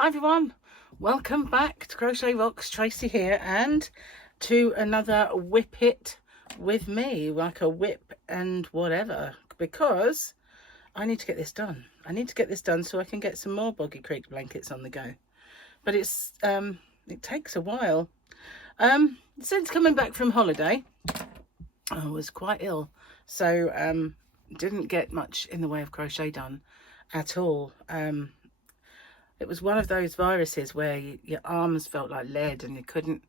Hi everyone, welcome back to Crochet Rocks. Tracy here, and to another whip it with me, like a whip and whatever, because I need to get this done. I need to get this done so I can get some more Boggy Creek blankets on the go. But it takes a while. Since coming back from holiday, I was quite ill, so didn't get much in the way of crochet done at all. It was one of those viruses where your arms felt like lead and you couldn't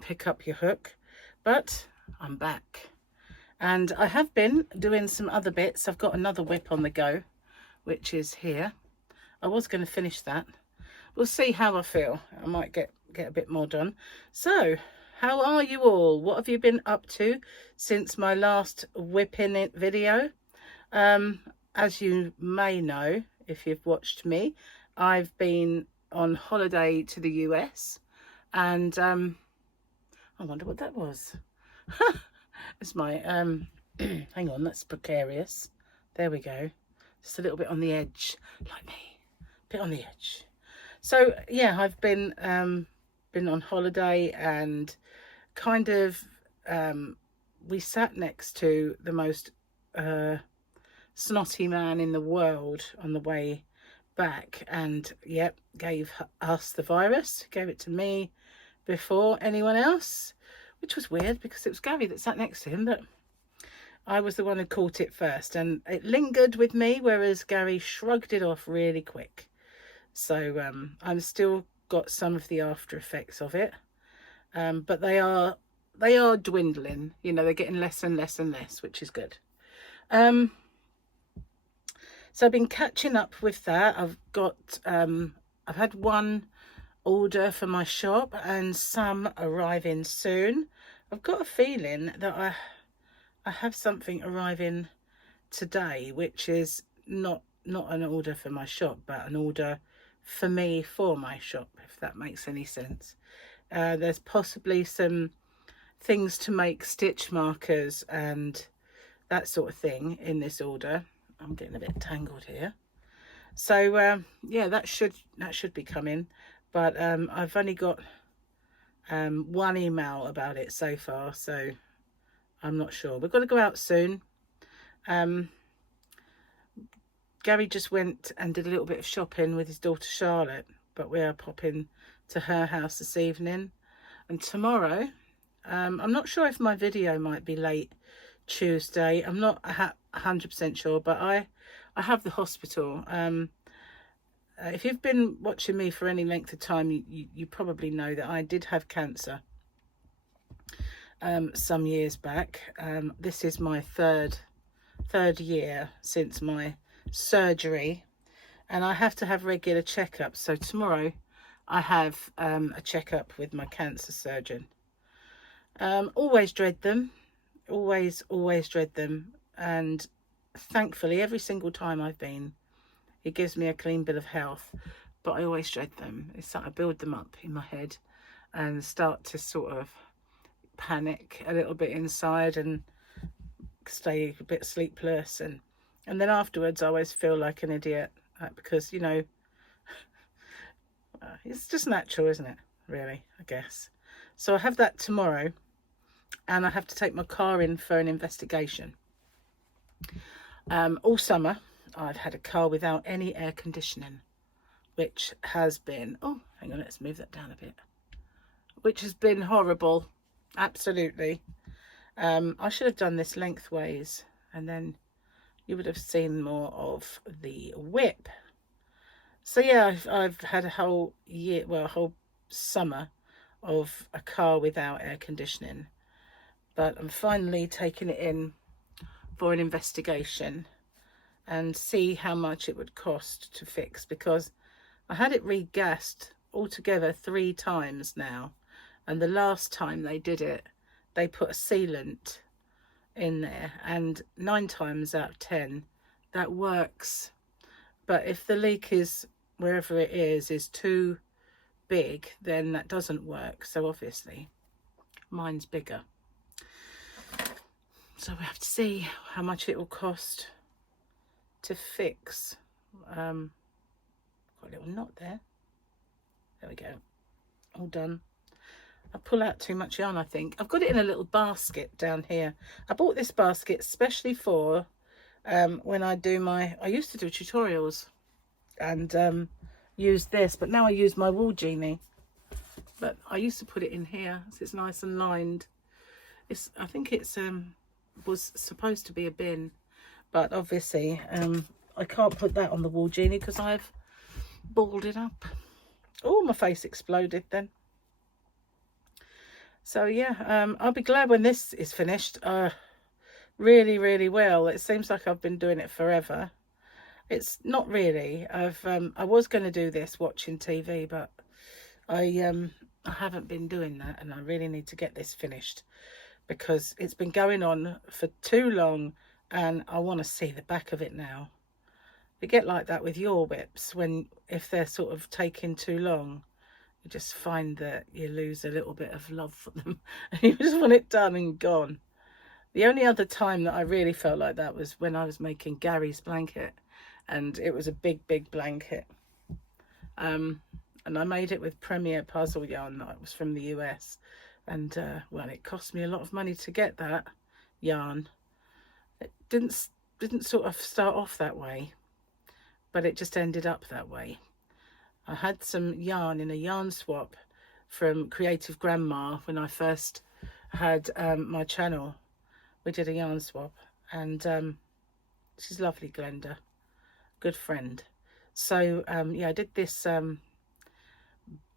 pick up your hook. But I'm back, and I have been doing some other bits. I've got another whip on the go, which is here. I was going to finish that. We'll see how I feel. I might get a bit more done. So how are you all? What have you been up to since my last whipping it video? As you may know, if you've watched me, I've been on holiday to the US, and I wonder what that was. It's my hang on, that's precarious. There we go. Just a little bit on the edge, like me, bit on the edge. So yeah, I've been on holiday, and kind of we sat next to the most snotty man in the world on the way back, and yep, gave us the virus, gave it to me before anyone else, which was weird because it was Gary that sat next to him, but I was the one who caught it first, and it lingered with me, whereas Gary shrugged it off really quick. So I'm still got some of the after effects of it, but they are dwindling. You know, they're getting less and less and less, which is good. So I've been catching up with that. I've got I've had one order for my shop and some arriving soon. I've got a feeling that I have something arriving today, which is not an order for my shop, but an order for me for my shop, if that makes any sense. There's possibly some things to make stitch markers and that sort of thing in this order. I'm getting a bit tangled here. So yeah, that should be coming, but I've only got one email about it so far, so I'm not sure. We've got to go out soon. Gary just went and did a little bit of shopping with his daughter Charlotte, but we are popping to her house this evening. And tomorrow, I'm not sure if my video might be late Tuesday. I'm not 100% sure, but I have the hospital. If you've been watching me for any length of time, you probably know that I did have cancer some years back. This is my third year since my surgery, and I have to have regular checkups. So tomorrow I have a checkup with my cancer surgeon. Always dread them, always dread them, and thankfully every single time I've been, he gives me a clean bill of health, but I always dread them. It's like I build them up in my head and start to sort of panic a little bit inside and stay a bit sleepless, and then afterwards I always feel like an idiot, because, you know, it's just natural, isn't it, really, I guess. So I have that tomorrow, and I have to take my car in for an investigation. All summer I've had a car without any air conditioning, which has been, oh hang on, let's move that down a bit, which has been horrible, absolutely. I should have done this lengthways, and then you would have seen more of the whip. So yeah, I've had a whole year, well, a whole summer of a car without air conditioning, but I'm finally taking it in for an investigation and see how much it would cost to fix, because I had it regassed altogether 3 times now, and the last time they did it, they put a sealant in there, and 9 times out of 10 that works. But if the leak is, wherever it is too big, then that doesn't work. So obviously mine's bigger, so we have to see how much it will cost to fix. Got a little knot there. There we go. All done. I pull out too much yarn, I think. I've got it in a little basket down here. I bought this basket especially for when I do I used to do tutorials and use this, but now I use my wool genie. But I used to put it in here, so it's nice and lined. I think it's was supposed to be a bin, but obviously I can't put that on the wool genie because I've balled it up. Oh, my face exploded then. So yeah, I'll be glad when this is finished. Really, really will. It seems like I've been doing it forever. It's not really. I was going to do this watching TV, but I haven't been doing that, and I really need to get this finished because it's been going on for too long and I want to see the back of it now. You get like that with your WIPs, if they're sort of taking too long, you just find that you lose a little bit of love for them and you just want it done and gone. The only other time that I really felt like that was when I was making Gary's blanket, and it was a big blanket. And I made it with Premier puzzle yarn that was from the US, and well, it cost me a lot of money to get that yarn. It didn't sort of start off that way, but it just ended up that way. I had some yarn in a yarn swap from Creative Grandma when I first had my channel. We did a yarn swap, and she's lovely, Glenda, good friend. So yeah, I did this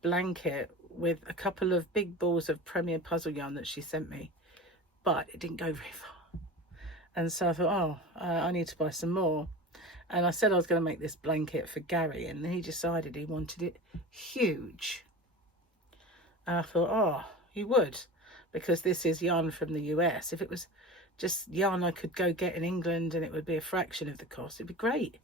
blanket with a couple of big balls of Premier puzzle yarn that she sent me, but it didn't go very far, and so I thought, oh, I need to buy some more. And I said I was going to make this blanket for Gary, and he decided he wanted it huge. And I thought, oh, he would, because this is yarn from the US. If it was just yarn I could go get in England and it would be a fraction of the cost, it'd be great.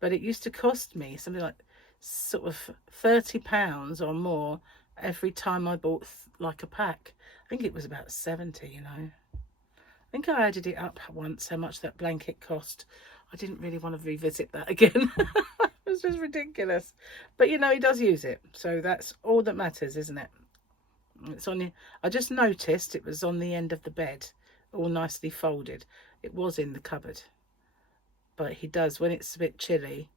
But it used to cost me something like sort of £30 or more every time I bought like a pack. I think it was about 70, you know. I think I added it up once, how much that blanket cost. I didn't really want to revisit that again. It was just ridiculous. But you know, he does use it, so that's all that matters, isn't it? It's on. I just noticed it was on the end of the bed, all nicely folded. It was in the cupboard, but he does, when it's a bit chilly,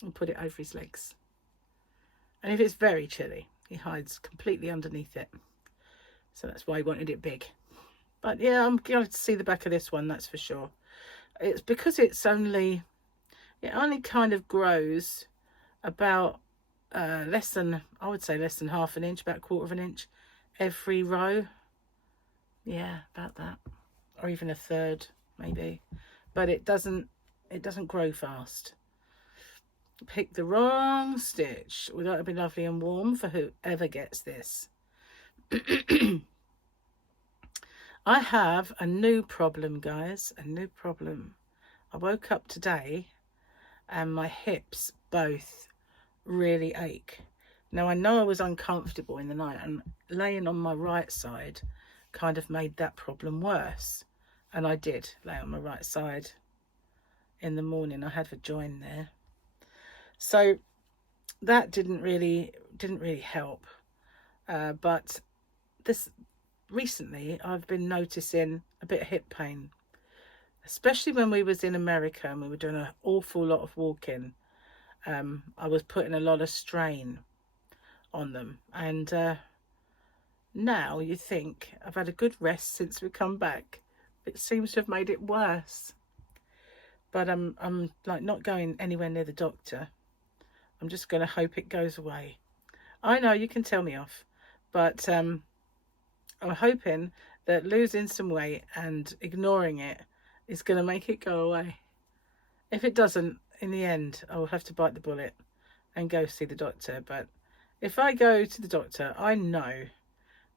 and put it over his legs. And if it's very chilly, he hides completely underneath it. So that's why he wanted it big. But yeah, I'm going to see the back of this one, that's for sure. It's because it only kind of grows about less than, I would say less than half an inch, about a quarter of an inch every row. Yeah, about that, or even a third maybe. But it doesn't grow fast. Pick the wrong stitch. Well, that'll be lovely and warm for whoever gets this. I have a new problem, guys, a new problem. I woke up today and my hips both really ache. Now, I know I was uncomfortable in the night, and laying on my right side kind of made that problem worse. And I did lay on my right side in the morning. I had a join there. So that didn't really help. But recently I've been noticing a bit of hip pain, especially when we was in America and we were doing an awful lot of walking. I was putting a lot of strain on them, and now you think I've had a good rest since we come back, it seems to have made it worse. But I'm like not going anywhere near the doctor. I'm just going to hope it goes away. I know you can tell me off, but I'm hoping that losing some weight and ignoring it is going to make it go away. If it doesn't, in the end, I'll have to bite the bullet and go see the doctor. But if I go to the doctor, I know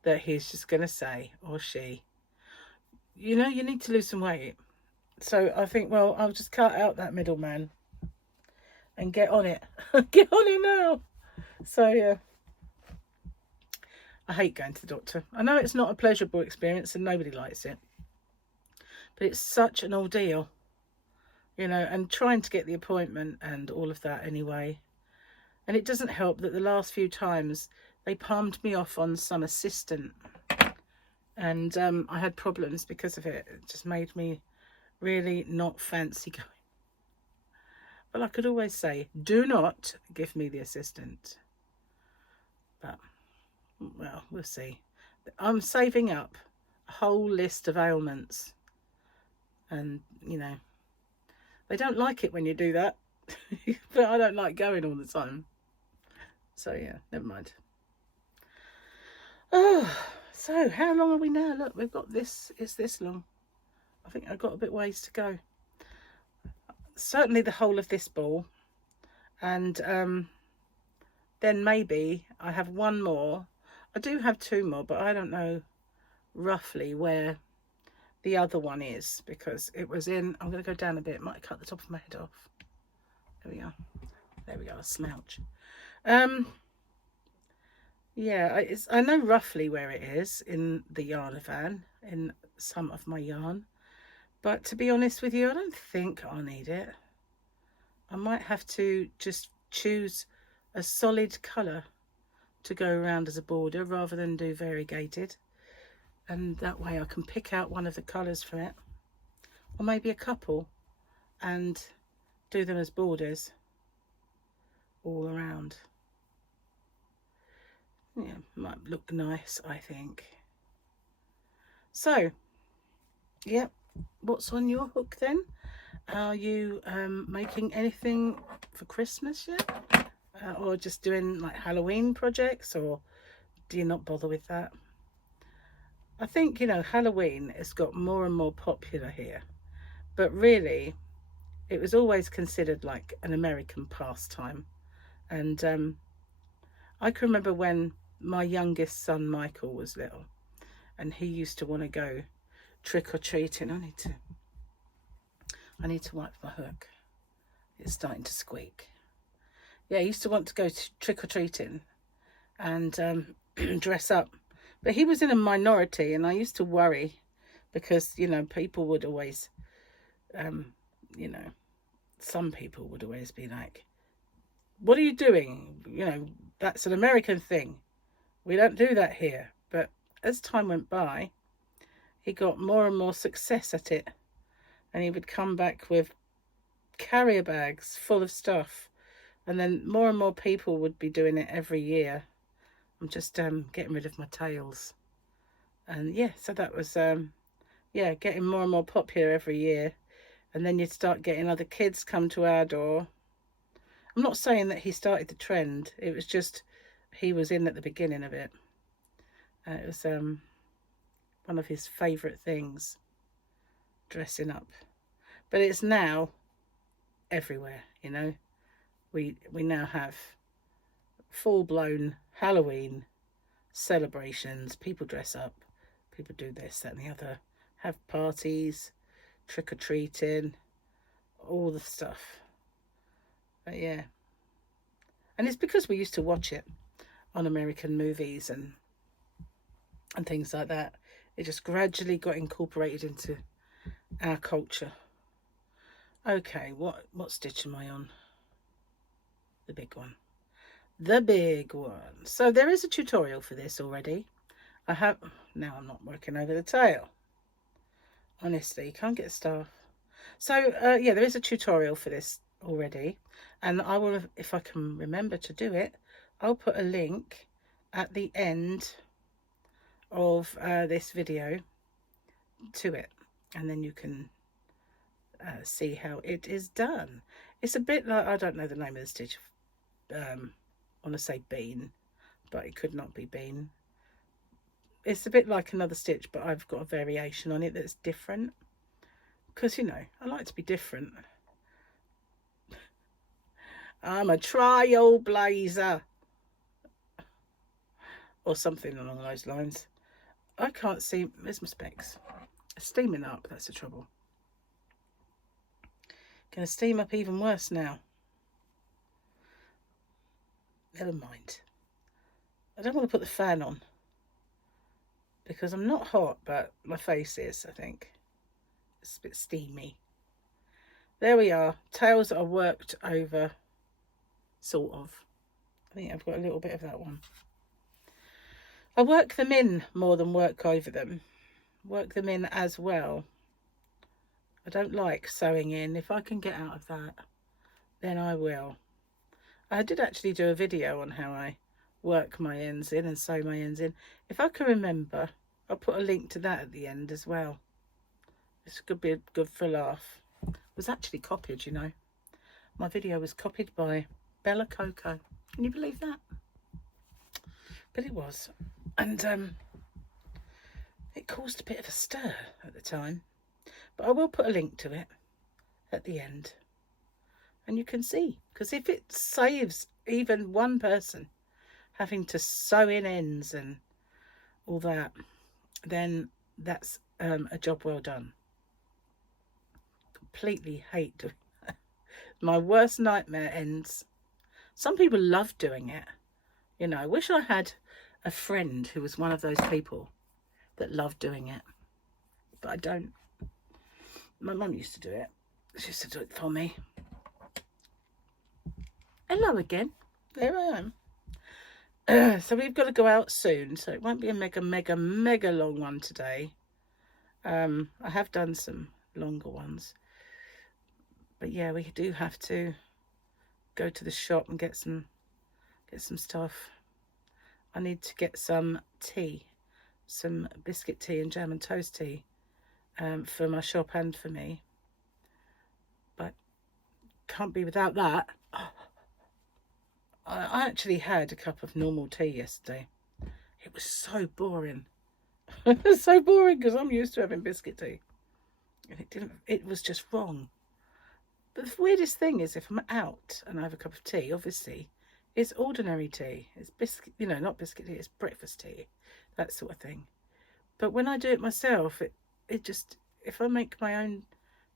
that he's just going to say, or she, you know, you need to lose some weight. So I think, well, I'll just cut out that middleman and get on it. Get on it now. So yeah, I hate going to the doctor. I know it's not a pleasurable experience and nobody likes it, but it's such an ordeal, you know, and trying to get the appointment and all of that anyway. And it doesn't help that the last few times they palmed me off on some assistant, and I had problems because of it. It just made me really not fancy going. But I could always say, do not give me the assistant. But, well, we'll see. I'm saving up a whole list of ailments. And, you know, they don't like it when you do that. But I don't like going all the time. So, yeah, never mind. Oh, so how long are we now? Look, we've got this. It's this long. I think I've got a bit ways to go. Certainly the whole of this ball. And then maybe I have one more. I do have two more, but I don't know roughly where the other one is, because it was in, I'm going to go down a bit, might cut the top of my head off. There we are. There we go, a slouch. Yeah, I know roughly where it is in the yarn van, in some of my yarn. But to be honest with you, I don't think I'll need it. I might have to just choose a solid colour to go around as a border rather than do variegated. And that way I can pick out one of the colours from it, or maybe a couple, and do them as borders all around. Yeah, might look nice, I think. So, yep, what's on your hook then? Are you making anything for Christmas yet? Or just doing like Halloween projects, or do you not bother with that? I think, you know, Halloween has got more and more popular here, but really it was always considered like an American pastime. And I can remember when my youngest son Michael was little, and he used to want to go trick-or-treating. I need to wipe my hook. It's starting to squeak. Yeah, he used to want to go trick-or-treating and dress up. But he was in a minority, and I used to worry because, you know, people would always, you know, some people would always be like, what are you doing? You know, that's an American thing. We don't do that here. But as time went by, he got more and more success at it. And he would come back with carrier bags full of stuff. And then more and more people would be doing it every year. I'm just getting rid of my tails. And yeah, so that was, yeah, getting more and more popular every year. And then you'd start getting other kids come to our door. I'm not saying that he started the trend. It was just he was in at the beginning of it. It was one of his favourite things, dressing up. But it's now everywhere, you know. We now have full-blown Halloween celebrations. People dress up. People do this, that and the other. Have parties, trick-or-treating, all the stuff. But yeah. And it's because we used to watch it on American movies and things like that. It just gradually got incorporated into our culture. Okay, what stitch am I on? The big one. The big one. So there is a tutorial for this already. Now I'm not working over the tail. Honestly, you can't get stuff. So yeah, there is a tutorial for this already. And I will, if I can remember to do it, I'll put a link at the end of this video to it. And then you can see how it is done. It's a bit like, I don't know the name of the stitch. I want to say bean, but it could not be bean. It's a bit like another stitch, but I've got a variation on it that's different. Because, you know, I like to be different. I'm a trailblazer. Or something along those lines. I can't see. Where's my specs? Steaming up, that's the trouble. Gonna steam up even worse now. Never mind. I don't want to put the fan on, because I'm not hot, but my face is, I think. It's a bit steamy. There we are. Tails are worked over, sort of. I think I've got a little bit of that one. I work them in more than work over them. Work them in as well. I don't like sewing in. If I can get out of that, then I will. I did actually do a video on how I work my ends in and sew my ends in. If I can remember, I'll put a link to that at the end as well. This could be good for a laugh. It was actually copied, you know. My video was copied by Bella Coco. Can you believe that? But it was. And it caused a bit of a stir at the time. But I will put a link to it at the end. And you can see. Because if it saves even one person having to sew in ends and all that, then that's a job well done. Completely hate doing that. My worst nightmare ends. Some people love doing it. You know, I wish I had a friend who was one of those people that loved doing it. But I don't. My mum used to do it. She used to do it for me. Hello again. There I am. So we've got to go out soon. So it won't be a mega long one today. I have done some longer ones. But yeah, we do have to go to the shop and get some stuff. I need to get some tea, some biscuit tea and jam and toast tea for my shop and for me. But can't be without that. I actually had a cup of normal tea yesterday. It was so boring. It was so boring because I'm used to having biscuit tea. And it was just wrong. But the weirdest thing is if I'm out and I have a cup of tea, obviously, it's ordinary tea. It's biscuit, you know, not biscuit tea, it's breakfast tea, that sort of thing. But when I do it myself, it just, if I make my own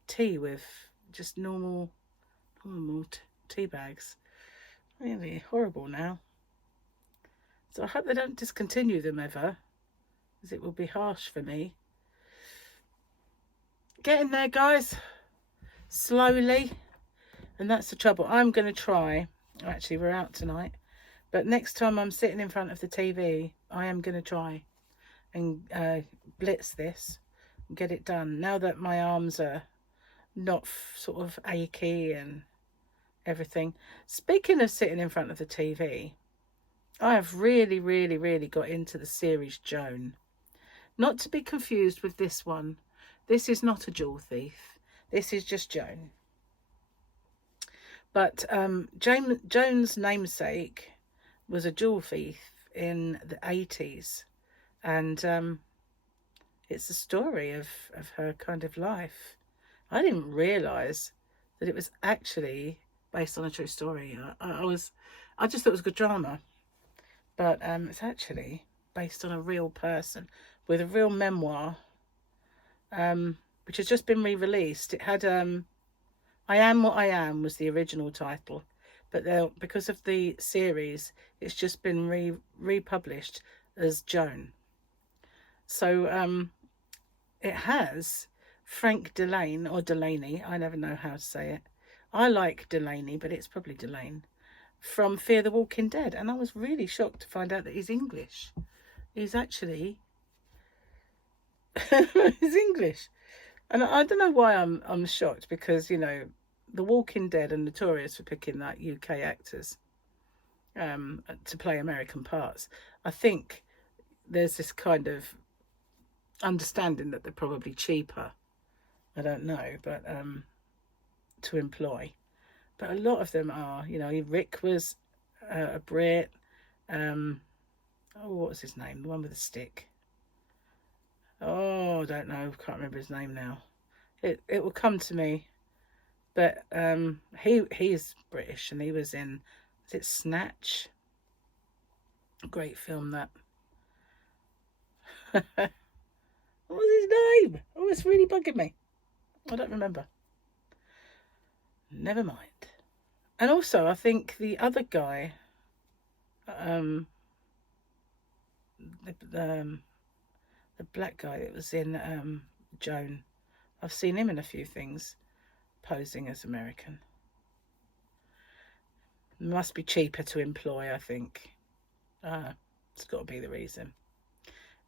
tea with just normal tea bags, really horrible now. So I hope they don't discontinue them ever, because it will be harsh for me. Get in there, guys. Slowly. And that's the trouble. I'm going to try. Actually, we're out tonight. But next time I'm sitting in front of the TV, I am going to try and blitz this and get it done. Now that my arms are not sort of achy and everything. Speaking of sitting in front of the TV, I have really got into the series Joan. Not to be confused with this one. This is not a jewel thief. This is just Joan. But Joan's namesake was a jewel thief in the 80s. And it's the story of her kind of life. I didn't realise that it was actually based on a true story. I just thought it was a good drama. But it's actually based on a real person with a real memoir, which has just been re-released. It had I Am What I Am was the original title, but because of the series, it's just been republished as Joan. So it has Frank Delane, or Delaney, I never know how to say it. I like Delaney, but it's probably Delane, from Fear the Walking Dead. And I was really shocked to find out that he's English. He's actually he's English. And I don't know why I'm shocked, because, you know, The Walking Dead are notorious for picking like UK actors to play American parts. I think there's this kind of understanding that they're probably cheaper. I don't know, but to employ. But a lot of them are, you know, Rick was a Brit. What was his name? The one with the stick. Oh, I don't know. Can't remember his name now. It will come to me. But he's British, and he was in, is it Snatch? A great film, that. What was his name? Oh, it's really bugging me. I don't remember. Never mind. And also, I think the other guy, the black guy that was in Joan, I've seen him in a few things, posing as American. Must be cheaper to employ, I think. It's got to be the reason.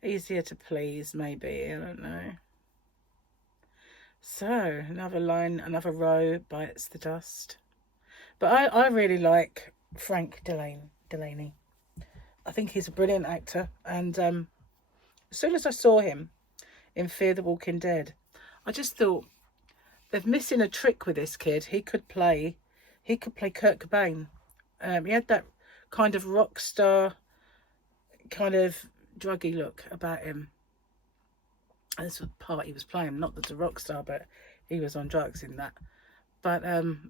Easier to please, maybe, I don't know. So, another line, another row bites the dust. But I really like Frank Delaney. I think he's a brilliant actor. And as soon as I saw him in Fear the Walking Dead, I just thought, they're missing a trick with this kid. He could play Kurt Cobain. He had that kind of rock star, kind of druggy look about him. And this was the part he was playing. Not that he's a rock star, but he was on drugs in that. But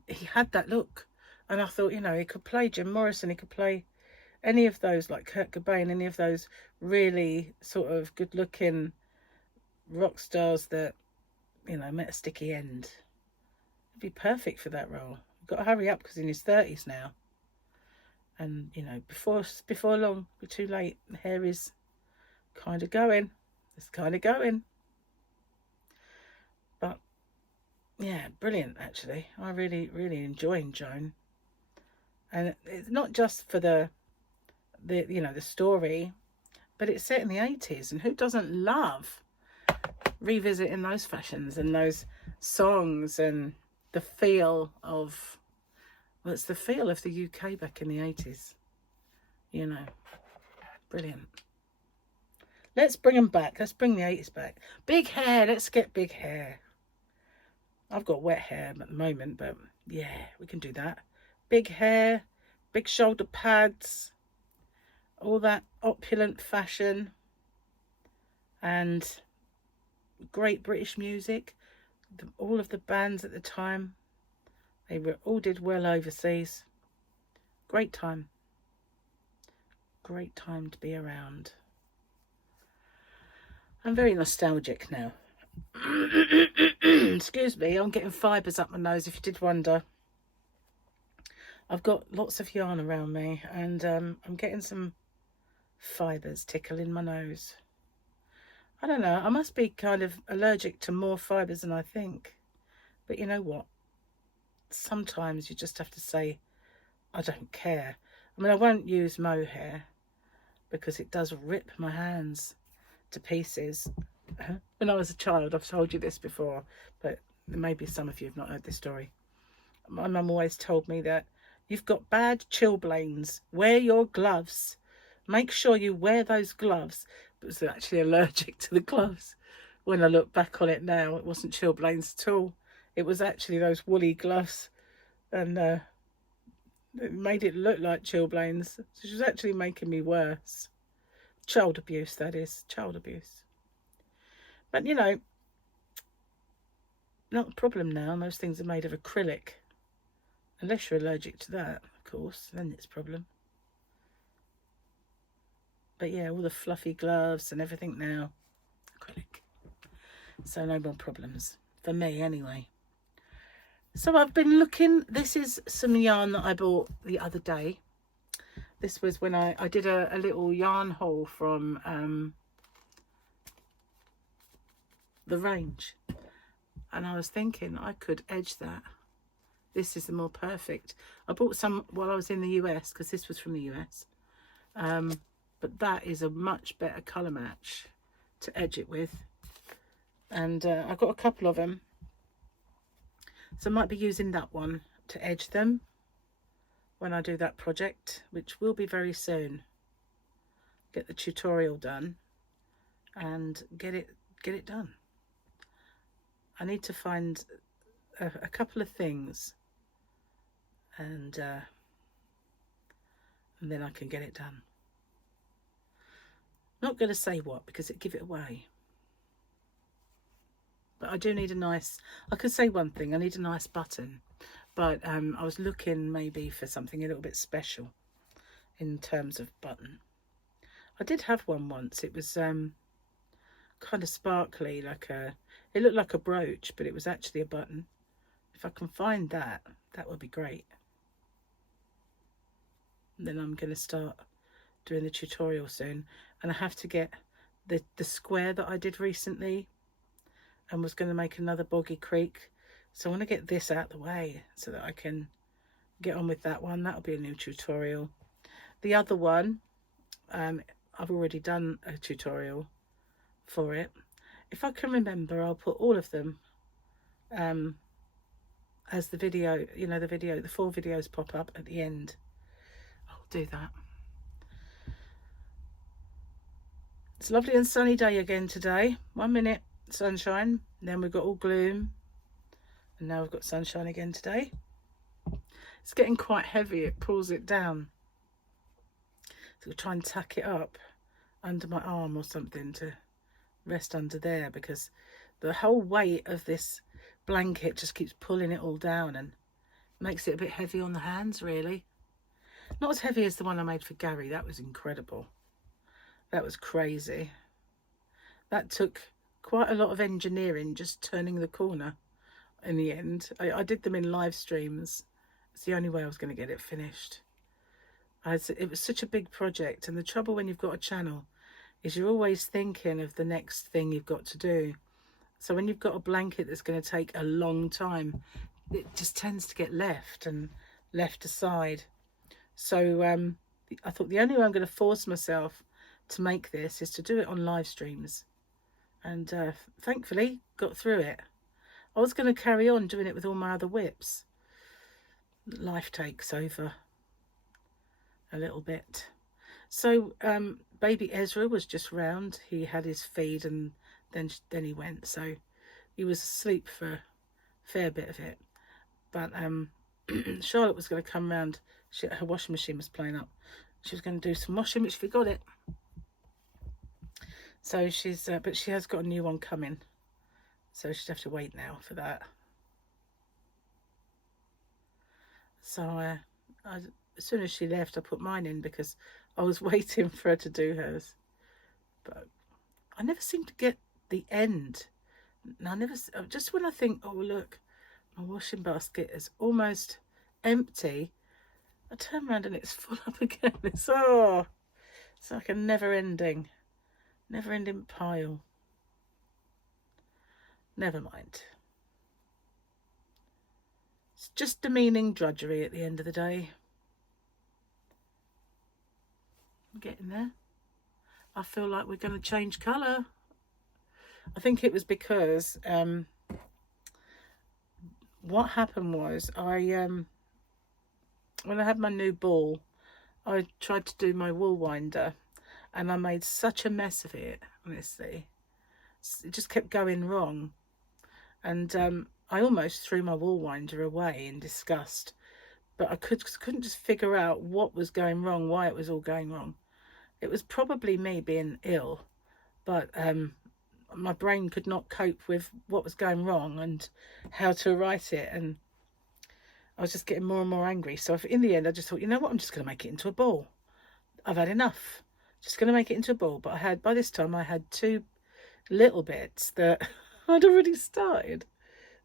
he had that look. And I thought, you know, he could play Jim Morrison. He could play any of those, like Kurt Cobain, any of those really sort of good-looking rock stars that, you know, met a sticky end. He'd be perfect for that role. Got to hurry up because he's in his 30s now. And, you know, before long, be too late. The hair is kind of going. It's kind of going. But, yeah, brilliant, actually. I really, really enjoying Joan. And it's not just for the you know, the story, but it's set in the 80s. And who doesn't love revisiting those fashions and those songs and the feel of, well, it's the feel of the UK back in the 80s. You know, brilliant. Let's bring them back. Let's bring the 80s back. Big hair. Let's get big hair. I've got wet hair at the moment, but yeah, we can do that. Big hair, big shoulder pads, all that opulent fashion, and great British music. All of the bands at the time, they all did well overseas. Great time. Great time to be around. I'm very nostalgic now. Excuse me, I'm getting fibres up my nose, if you did wonder. I've got lots of yarn around me, and I'm getting some fibres tickling my nose. I don't know, I must be kind of allergic to more fibres than I think. But you know what? Sometimes you just have to say, I don't care. I mean, I won't use mohair because it does rip my hands to pieces. When I was a child, I've told you this before, but maybe some of you have not heard this story. My mum always told me that you've got bad chilblains. Wear your gloves. Make sure you wear those gloves. But I was actually allergic to the gloves. When I look back on it now, it wasn't chilblains at all. It was actually those woolly gloves. And it made it look like chilblains. So she was actually making me worse. Child abuse, that is. Child abuse. But, you know, not a problem now. Most things are made of acrylic. Unless you're allergic to that, of course, then it's a problem. But yeah, all the fluffy gloves and everything now, acrylic. So no more problems. For me, anyway. So I've been looking. This is some yarn that I bought the other day. This was when I did a little yarn haul from the range. And I was thinking I could edge that. This is the more perfect. I bought some while I was in the US because this was from the US. But that is a much better colour match to edge it with. And I've got a couple of them. So I might be using that one to edge them when I do that project, which will be very soon. Get the tutorial done and get it done. I need to find a couple of things and then I can get it done. Not going to say what because it'd give it away. But I do need a nice, I could say one thing, I need a nice button. But I was looking maybe for something a little bit special in terms of button. I did have one once. It was kind of sparkly, it looked like a brooch, but it was actually a button. If I can find that, that would be great. And then I'm going to start doing the tutorial soon. And I have to get the square that I did recently and was going to make another boggy creek. So I want to get this out of the way so that I can get on with that one. That'll be a new tutorial. The other one, I've already done a tutorial for it. If I can remember, I'll put all of them as the video, you know, the 4 videos pop up at the end. I'll do that. It's a lovely and sunny day again today. 1 minute sunshine, then we've got all gloom, and now we've got sunshine again today. It's getting quite heavy, it pulls it down. So I'll try and tuck it up under my arm or something to rest under there, because the whole weight of this blanket just keeps pulling it all down and makes it a bit heavy on the hands, really. Not as heavy as the one I made for Gary. That was incredible. That was crazy. That took quite a lot of engineering, just turning the corner in the end. I did them in live streams. It's the only way I was going to get it finished. It was such a big project, and the trouble when you've got a channel is you're always thinking of the next thing you've got to do. So when you've got a blanket that's going to take a long time, it just tends to get left aside. So I thought the only way I'm going to force myself to make this is to do it on live streams, and thankfully got through it. I was going to carry on doing it with all my other WIPs. Life takes over a little bit. So baby Ezra was just round. He had his feed, and then he went, so he was asleep for a fair bit of it. But Charlotte was going to come round. Her washing machine was playing up. She was going to do some washing, but she forgot it. So she's but she has got a new one coming, so she'd have to wait now for that. So as soon as she left, I put mine in because I was waiting for her to do hers. But I never seem to get the end. And just when I think, oh look, my washing basket is almost empty, I turn around and it's full up again. It's like a never-ending pile. Never mind. It's just demeaning drudgery at the end of the day. I'm getting there. I feel like we're going to change colour. I think it was because what happened was when I had my new ball, I tried to do my wool winder, and I made such a mess of it, honestly. It just kept going wrong, and I almost threw my wool winder away in disgust, but I couldn't just figure out what was going wrong, why it was all going wrong. It was probably me being ill, but my brain could not cope with what was going wrong and how to write it, and I was just getting more and more angry. So in the end, I just thought, you know what, I'm just going to make it into a ball. I've had enough. Just going to make it into a ball. But by this time I had 2 little bits that I'd already started.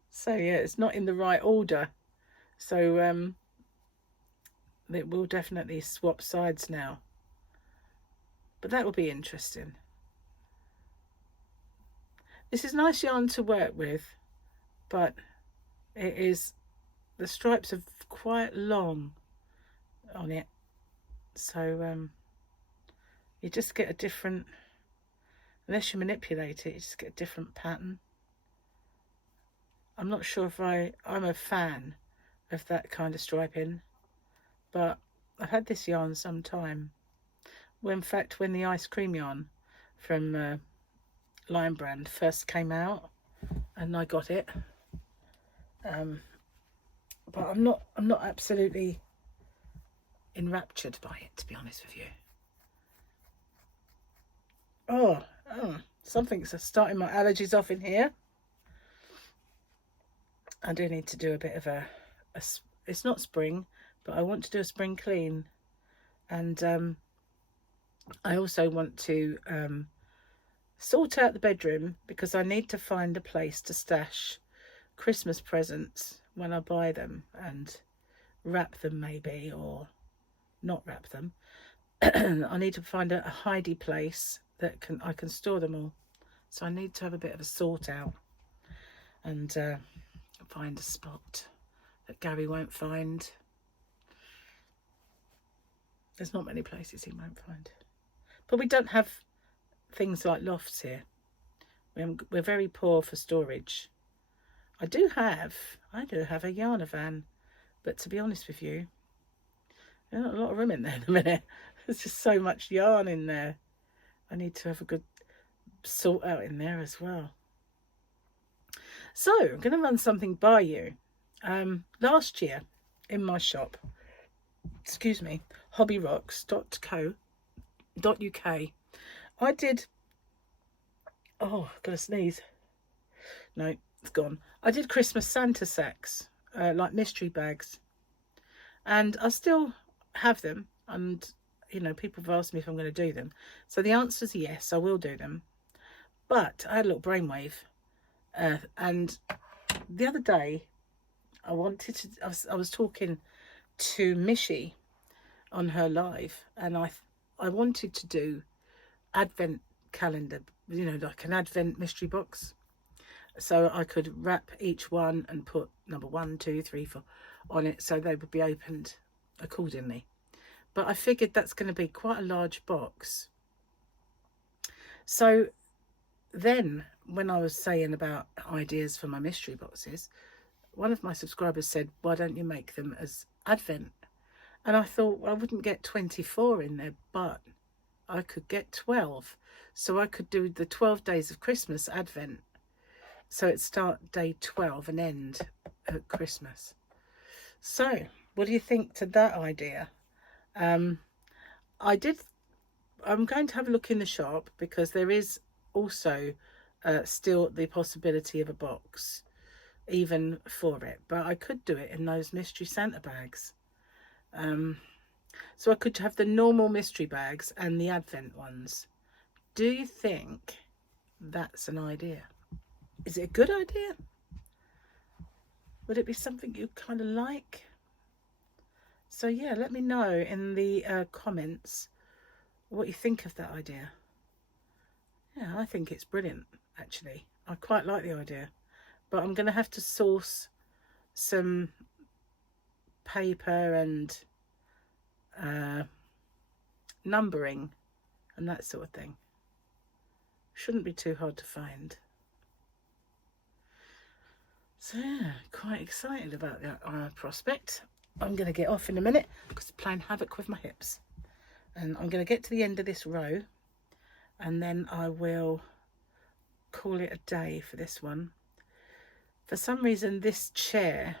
So yeah, it's not in the right order. So it will definitely swap sides now. But that will be interesting. This is nice yarn to work with, but the stripes are quite long on it, so you just get a different, unless you manipulate it, you just get a different pattern. I'm not sure if I'm a fan of that kind of striping, but I've had this yarn some time. Well, in fact, when the ice cream yarn from Lion Brand first came out, and I got it, but I'm not absolutely enraptured by it, to be honest with you. Oh, something's starting my allergies off in here. I do need to do a bit of it's not spring, but I want to do a spring clean, and I also want to sort out the bedroom, because I need to find a place to stash Christmas presents when I buy them, and wrap them maybe, or not wrap them. I need to find a hidey place that I can store them all. So I need to have a bit of a sort out, and find a spot that Gary won't find. There's not many places he won't find. But we don't have things like lofts here. We're very poor for storage. I do have a yarn van, but to be honest with you, there's not a lot of room in there at the minute. There's just so much yarn in there. I need to have a good sort out in there as well. So I'm going to run something by you. Last year in my shop, excuse me, hobbyrocks.co.uk, I did, oh, I've got to sneeze. No, it's gone. I did Christmas Santa sacks, like mystery bags. And I still have them. And, you know, people have asked me if I'm going to do them. So the answer is yes, I will do them. But I had a little brainwave. And the other day, I was talking to Michi on her live. And I wanted to do advent calendar, you know, like an advent mystery box. So I could wrap each one and put number 1, 2, 3, 4 on it, so they would be opened accordingly. But I figured that's going to be quite a large box. So then when I was saying about ideas for my mystery boxes, one of my subscribers said, why don't you make them as advent? And I thought, well, I wouldn't get 24 in there, but I could get 12. So I could do the 12 days of Christmas advent. So it start day 12 and end at Christmas. So what do you think to that idea? I'm going to have a look in the shop, because there is also still the possibility of a box even for it, but I could do it in those mystery Santa bags. So I could have the normal mystery bags and the advent ones. Do you think that's an idea? Is it a good idea? Would it be something you kind of like? So yeah, let me know in the comments what you think of that idea. Yeah, I think it's brilliant, actually. I quite like the idea. But I'm going to have to source some paper and numbering and that sort of thing. Shouldn't be too hard to find. So yeah, quite excited about that prospect. I'm going to get off in a minute because I'm playing havoc with my hips. And I'm going to get to the end of this row, and then I will call it a day for this one. For some reason, this chair,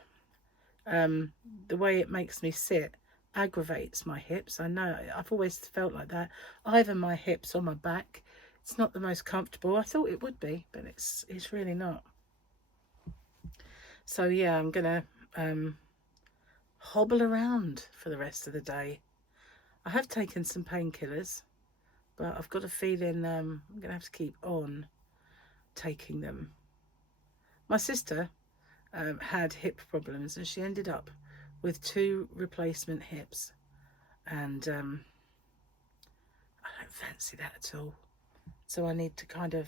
the way it makes me sit, aggravates my hips. I know, I've always felt like that. Either my hips or my back. It's not the most comfortable. I thought it would be, but it's really not. So yeah, I'm gonna hobble around for the rest of the day. I have taken some painkillers, but I've got a feeling I'm gonna have to keep on taking them. My sister had hip problems, and she ended up with 2 replacement hips, and I don't fancy that at all. So I need to kind of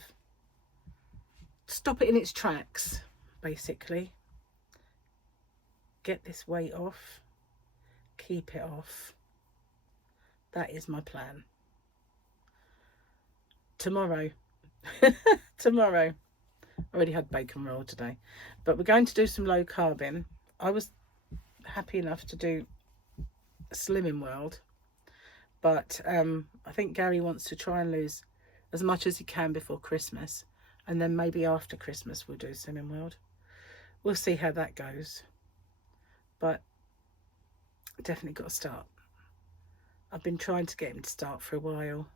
stop it in its tracks, basically. Get this weight off, keep it off. That is my plan. Tomorrow, tomorrow, I already had bacon roll today, but we're going to do some low carbing. I was happy enough to do Slimming World, but I think Gary wants to try and lose as much as he can before Christmas, and then maybe after Christmas we'll do Slimming World. We'll see how that goes, but definitely got to start. I've been trying to get him to start for a while,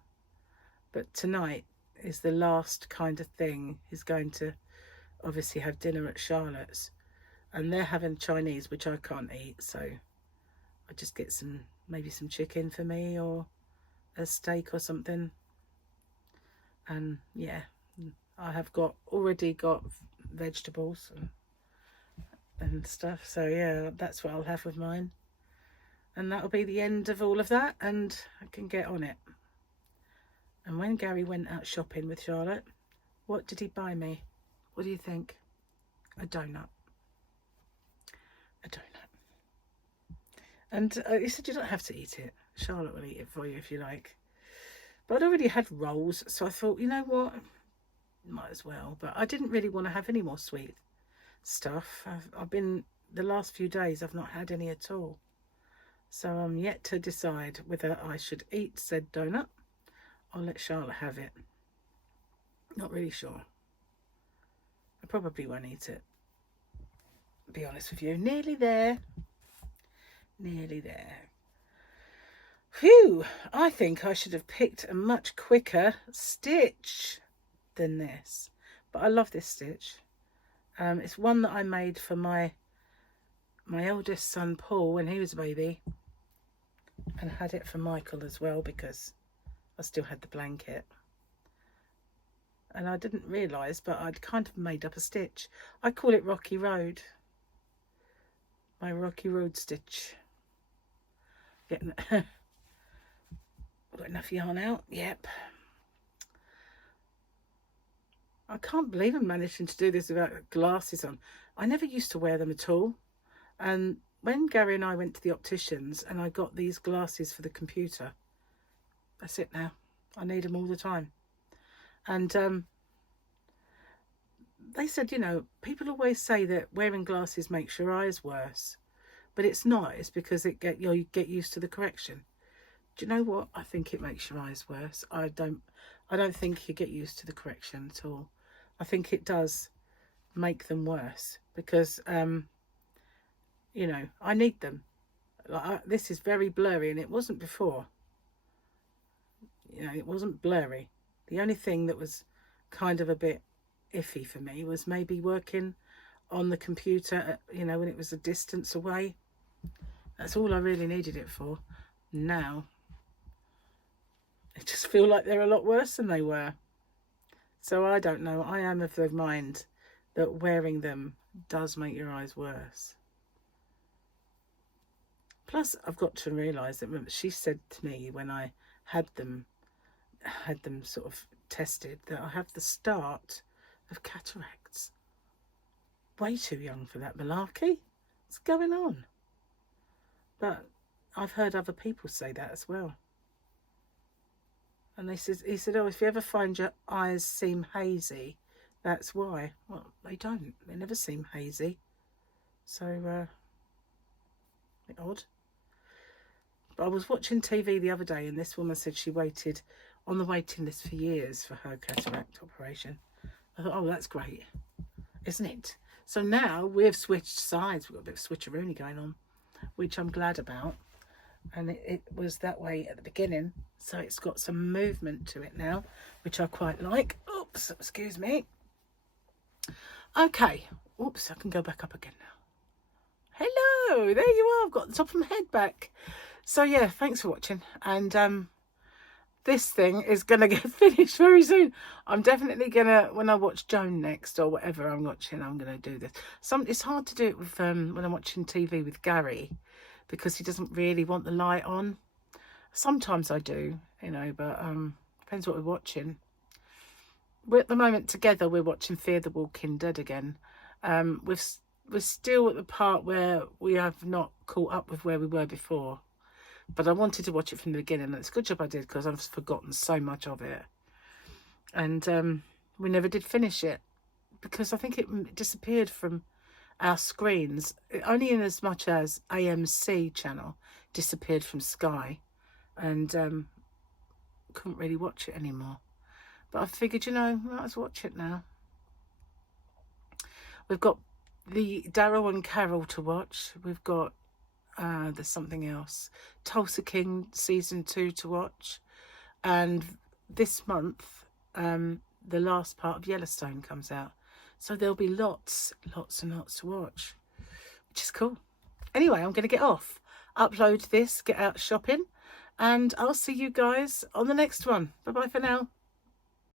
but tonight is the last kind of thing. He's going to obviously have dinner at Charlotte's, and they're having Chinese, which I can't eat, so I just get maybe some chicken for me, or a steak or something. And yeah, I have already got vegetables and stuff, so yeah, that's what I'll have with mine. And that'll be the end of all of that, and I can get on it. And when Gary went out shopping with Charlotte, what did he buy me? What do you think? A donut. A donut. And he said, you don't have to eat it. Charlotte will eat it for you if you like. But I'd already had rolls, so I thought, you know what, might as well. But I didn't really want to have any more sweet stuff. I've been, the last few days, I've not had any at all. So I'm yet to decide whether I should eat said donut or let Charlotte have it. Not really sure. I probably won't eat it, to be honest with you. Nearly there. Nearly there. Phew, I think I should have picked a much quicker stitch than this. But I love this stitch. It's one that I made for my eldest son Paul when he was a baby, and had it for Michael as well because I still had the blanket. And I didn't realise, but I'd kind of made up a stitch. I call it Rocky Road. My Rocky Road stitch. Getting got enough yarn out? Yep. I can't believe I'm managing to do this without glasses on. I never used to wear them at all. And when Gary and I went to the opticians and I got these glasses for the computer, that's it now. I need them all the time. And they said, you know, people always say that wearing glasses makes your eyes worse. But it's not. It's because you get used to the correction. Do you know what? I think it makes your eyes worse. I don't think you get used to the correction at all. I think it does make them worse because, you know, I need them. This is very blurry, and it wasn't before. You know, it wasn't blurry. The only thing that was kind of a bit iffy for me was maybe working on the computer, you know, when it was a distance away. That's all I really needed it for. Now, I just feel like they're a lot worse than they were. So I don't know. I am of the mind that wearing them does make your eyes worse. Plus, I've got to realise that she said to me when I had them sort of tested that I have the start of cataracts. Way too young for that malarkey. What's going on? But I've heard other people say that as well. And he said, oh, if you ever find your eyes seem hazy, that's why. Well, they don't. They never seem hazy. So, a bit odd. But I was watching TV the other day, and this woman said she waited on the waiting list for years for her cataract operation. I thought, oh, that's great, isn't it? So now we've switched sides. We've got a bit of switcheroony going on, which I'm glad about. And it was that way at the beginning, so it's got some movement to it now, which I quite like. Oops, excuse me. Okay. Oops, I can go back up again now. Hello, there you are. I've got the top of my head back. So yeah, thanks for watching. And this thing is going to get finished very soon. I'm definitely going to, when I watch Joan next or whatever I'm watching, I'm going to do this. It's hard to do it with when I'm watching TV with Gary, because he doesn't really want the light on. Sometimes I do, you know, but depends what we're watching. We're at the moment together, we're watching Fear the Walking Dead again. We're still at the part where we have not caught up with where we were before. But I wanted to watch it from the beginning, and it's a good job I did, because I've forgotten so much of it. And we never did finish it, because I think it disappeared from our screens, only in as much as AMC channel disappeared from Sky, and couldn't really watch it anymore. But I figured, you know, let's watch it now. We've got the Daryl and Carol to watch. We've got there's something else, Tulsa King season 2 to watch, and this month the last part of Yellowstone comes out. So there'll be lots and lots to watch, which is cool. Anyway, I'm going to get off, upload this, get out shopping, and I'll see you guys on the next one. Bye-bye for now.